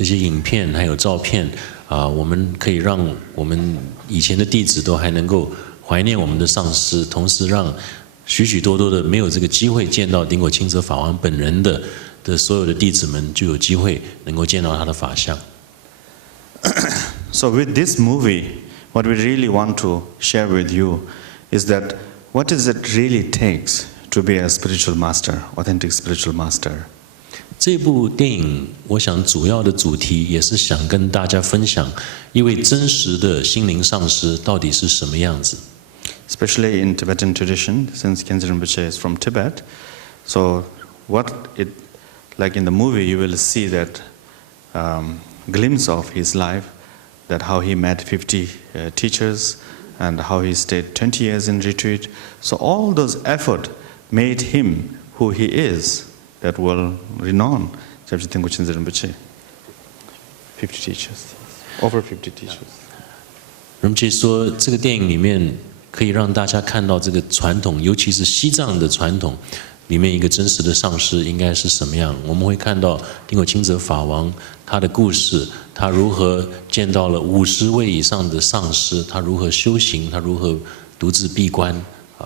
这些影片还有照片我们可以让我们以前的弟子都还能够怀念我们的上师，同时让许许多多的没有这个机会见到顶果欽哲法王本人的所有的弟子们，就有机会能够见到他的法相。So with this movie, what we really want to share with you is that what does it really takes to be a spiritual master, authentic spiritual master? 这部电影，我想主要的主题也是想跟大家分享一位真实的心灵上师到底是什么样子。Especially in Tibetan tradition, since Khyentse Rinpoche is from Tibet, so what it like in the movie, you will see that glimpse of his life, that how he met 50 teachers and how he stayed 20 years in retreat. So all those effort made him who he is, that well-renowned Gyabje Khyentse Rinpoche. 50 teachers, over 50 teachers. Rinpoche 说，这个电影里面可以让大家看到这个传统，尤其是西藏的传统里面一个真实的上师应该是什么样。我们会看到顶果欽哲法王他的故事，他如何见到了50位以上的上师，他如何修行，他如何独自闭关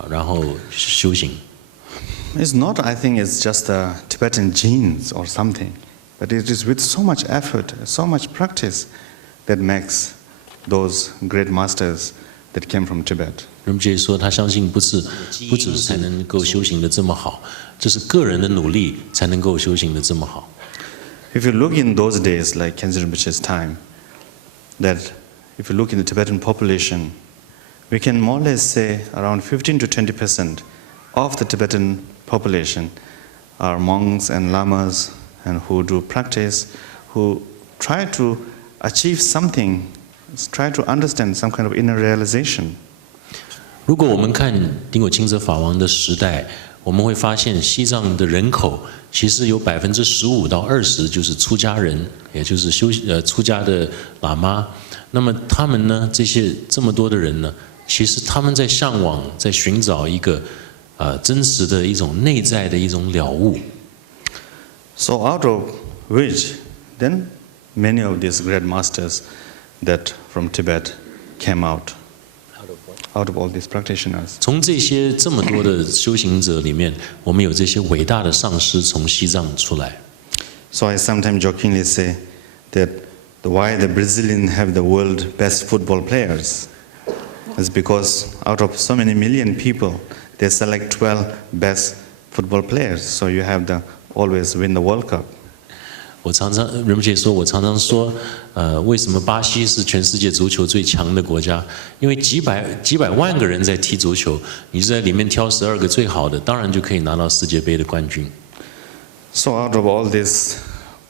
然后修行。It's not, I think, it's just the Tibetan genes or something, but it is with so much effort, so much practice that makes those great masters that came from Tibet. Rinpoche 说，他相信不只才能够修行的这么好，这是个人的努力才能够修行的这么好。If you look in those days, like Khyentse Rinpoche's time, that if you look in the Tibetan population, we can more or less say around 15 to 20% of the Tibetan population are monks and lamas and who do practice, who try to achieve something, try to understand some kind of inner realization. 如果我们看顶果欽哲法王的时代，我们会发现西藏的人口其实有15%到20%就是出家人，也就是出家的喇嘛。那么他们呢，这么多的人呢，其实他们在向往，在寻找一个真实的一种内在的一种了悟。So out of which, then many of these great masters that from Tibet came out. Out of all these practitioners. 从这么多的修行者里面，我们有这些伟大的上师从西藏出来。So I sometimes jokingly say that why the Brazilians have the world best football players is because out of so many million people, they select 12 best football players. So you have the always win the World Cup. Rinpoche 说，我常常说，为什么巴西是全世界足球最强的国家？因为几百万个人在踢足球，你是在里面挑12个最好的，当然就可以拿到世界杯的冠军。So out of all these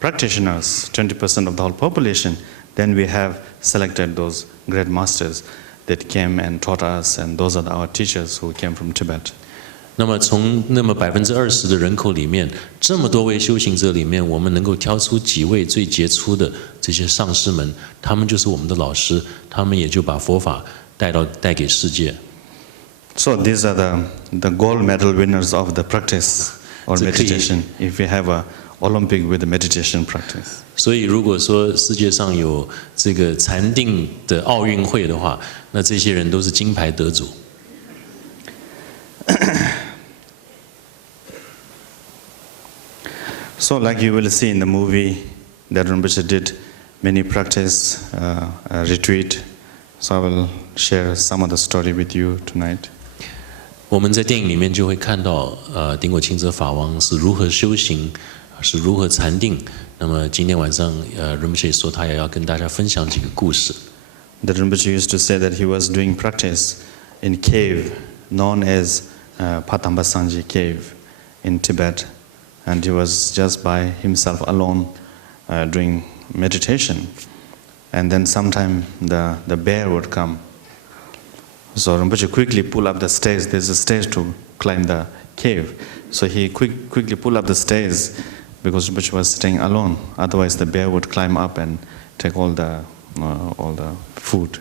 practitioners, 20% of the whole population, then we have selected those great masters that came and taught us, and those are our teachers who came from Tibet. 那么从那么20%的人口里面，这么多位修行者里面，我们能够挑出几位最杰出的这些上师们，他们就是我们的老师，他们也就把佛法带给世界。So these are the gold medal winners of the practice or meditation. If we have a Olympic with the meditation practice. 所以如果说世界上有这个禅定的奥运会的话，那这些人都是金牌得主。So like you will see in the movie that Rinpoche did many practice retreat. So I will share some of the story with you tonight. 我们在电影里面就会看到顶果欽哲法王是如何修行，是如何禅定。那么今天晚上Rinpoche 说他也要跟大家分享几个故事。That Rinpoche used to say that he was doing practice in cave known as Patambasangji cave in Tibet. And he was just by himself alone doing meditation. And then sometime the bear would come. So Rinpoche quickly pull up the stairs. There's a stairs to climb the cave. So he quickly pull up the stairs because Rinpoche was staying alone. Otherwise the bear would climb up and take all the food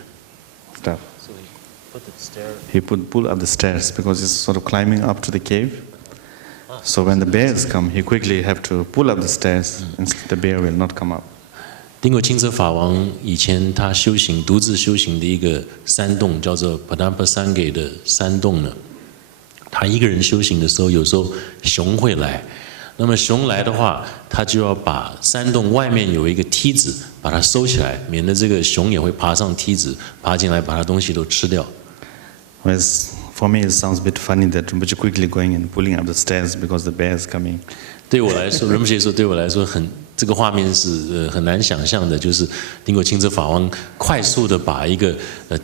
stuff. So he put the stairs. He pull up the stairs because he's sort of climbing up to the cave. So when the bears come, he quickly have to pull up the stairs, and the bear will not come up. 丁果钦哲法王以前他修行独自修行的一个山洞叫做 Padampa Sangye 的山洞呢，他一个人修行的时候，有时候熊会来。那么熊来的话，他就要把山洞外面有一个梯子，把它收起来，免得这个熊也会爬上梯子，爬进来把它东西都吃掉。For me, it sounds a bit funny that Rinpoche quickly going and pulling up the stairs because the bear is coming. 对我来说，Rinpoche说对我来说这个画面是很难想象的，就是丁果钦哲法王快速的把一个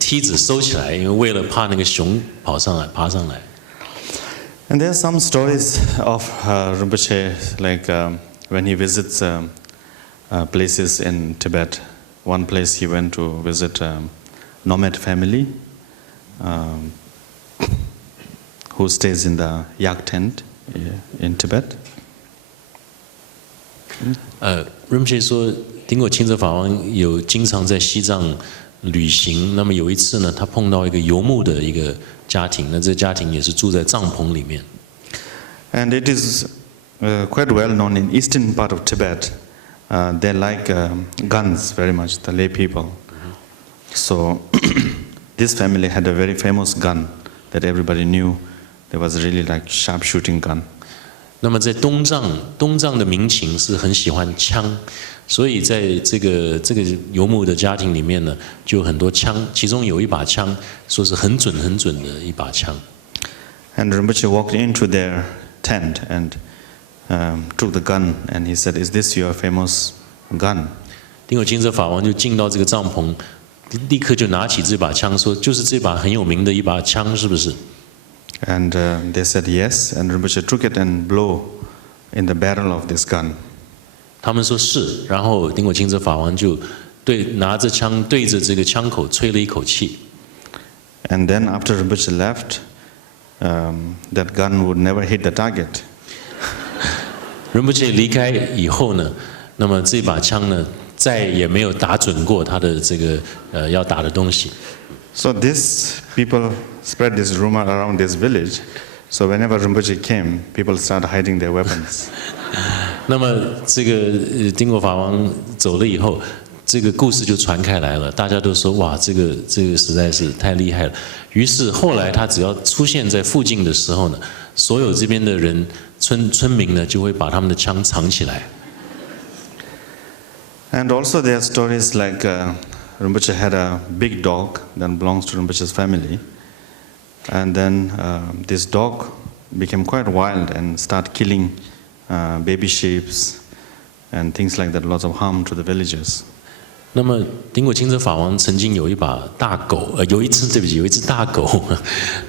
梯子收起来，因为为了怕那个熊爬上来。And there are some stories of Rinpoche, like when he visits places in Tibet. One place he went to visit a nomad family who stays in the yak tent in Tibet. Rinpoche 说，丁果钦哲法王有经常在西藏旅行。那么有一次呢，他碰到一个游牧的一个家庭，那这个家庭也是住在帐篷里面。And it is quite well known in eastern part of Tibet. They like guns very much, the lay people. So this family had a very famous gun that everybody knew. There was really like sharp-shooting gun. 那么在东藏的民情是很喜欢枪，所以在这个游牧的家庭里面呢，就有很多枪，其中有一把枪，说是很准的一把枪。And Rinpoche walked into their tent and took the gun, and he said, "Is this your famous gun?" 丁果钦哲法王就进到这个帐篷，立刻就拿起这把枪，说：“就是这把很有名的一把枪，是不是？” And they said yes, and Rinpoche took it and blew in the barrel of this gun. 他们说是，然后丁果钦哲法王就拿着枪对着这个枪口吹了一口气。And then after Rinpoche left, that gun would never hit the target. Rinpoche 离开以后呢，那么这把枪呢，再也没有打准过他的这个要打的东西。So these people spread this rumor around this village. So whenever Rinpoche came, people started hiding their weapons. 那么这个丁果法王走了以后，这个故事就传开来了，大家都说哇，这个实在是太厉害了。于是后来他只要出现在附近的时候呢，所有这边的人村民呢就会把他们的枪藏起来。And also there are stories like Rinpoche had a big dog that belongs to Rinpoche's family. And then this dog became quite wild and started killing baby sheep and things like that, lots of harm to the villagers. 那么丁果钦哲法王曾经有一把大狗，有一只大狗。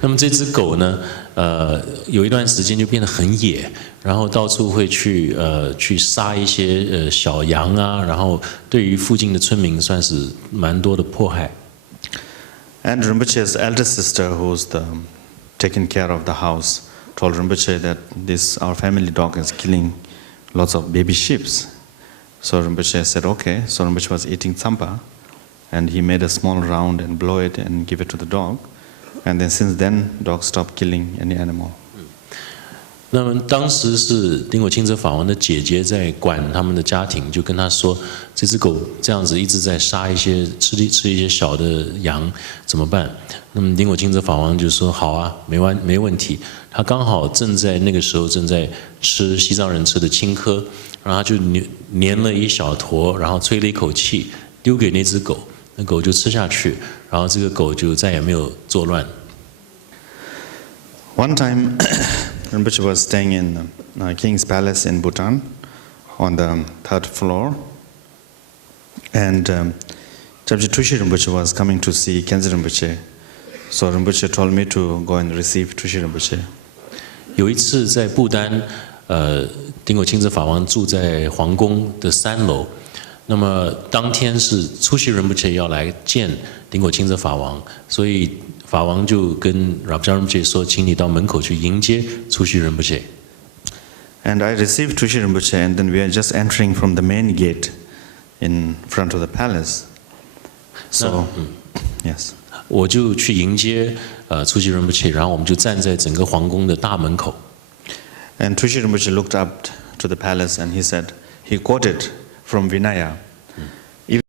那么这只狗呢，有一段时间就变得很野，然后到处会去杀一些小羊啊，然后对于附近的村民算是蛮多的迫害。And Rinpoche's elder sister, who's taking care of the house, told Rinpoche that our family dog is killing lots of baby sheep. So Rinpoche said, okay. So Rinpoche was eating tsampa, and he made a small round and blow it and give it to the dog. And then since then, dog stopped killing any animal. 那么当时是丁果钦哲法王的姐姐在管他们的家庭，就跟他说，这只狗这样子一直在杀一些吃一些小的羊，怎么办？那么丁果钦哲法王就说好啊，没问题。他刚好那个时候正在吃西藏人吃的青稞，然后他就粘了一小坨，然后吹了一口气，丢给那只狗，那狗就吃下去，然后这个狗就再也没有作乱。One time, Rinpoche was staying in King's Palace in Bhutan on the 3rd floor, and Chapji Tushi Rinpoche was coming to see Khenze Rinpoche. So Rinpoche told me to go and receive Tushi Rinpoche. 有一次在不丹，丁果钦哲法王住在皇宫的3楼。那么当天是出席仁波切要来见丁果钦哲法王，所以法王就跟拉布扎仁波切说：“请你到门口去迎接出席仁波切。” And I received Tushi Rinpoche, and then we are just entering from the main gate in front of the palace. So, yes. 我就去迎接出席仁波切，然后我们就站在整个皇宫的大门口。And Tushi Rinpoche looked up to the palace and he said, he quoted from Vinaya.